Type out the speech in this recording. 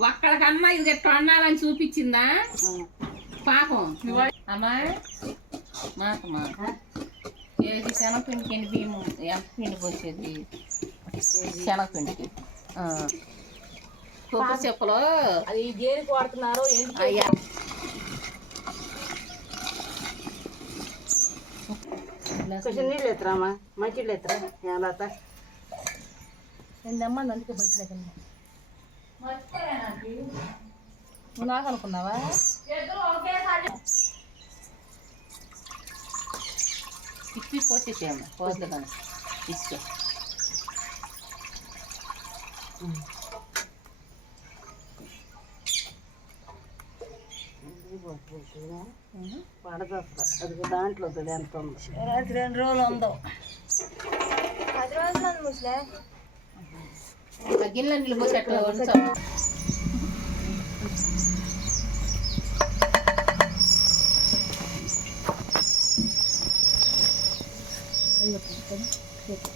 ఒక్కడికన్నా ఇది గట్ట వండాలని చూపించిందా? పాపం. అమ్మా మాకు మా ఏది శనగపిండికి ఎన్ని బియ్యం ఎంత పిండి పోసేది? శనగపిండికి. ఆ. కొబ్బరి చెప్పులు. అది దేనికి వాడుతున్నారు? ఏంటి అయ్యా. కొంచెం నీళ్ళు ఎత్తురామా? మంచి ఎత్తురా? ఎలా తెమ్మంది అందుకే మంచి లేకుండా. నువ్వు నాకు అనుకున్నావా ఇప్పి పోసేసేయమ్మ పోతుంది కానీ. ఇసుక. పడదు అది దాంట్లో ఉంది. ఎంత ఉంది రాత్రి రెండు రోజులు ఉందో ఇంకా గిన్నె నీళ్ళు పోసి అట్లా Leputan. Gitu.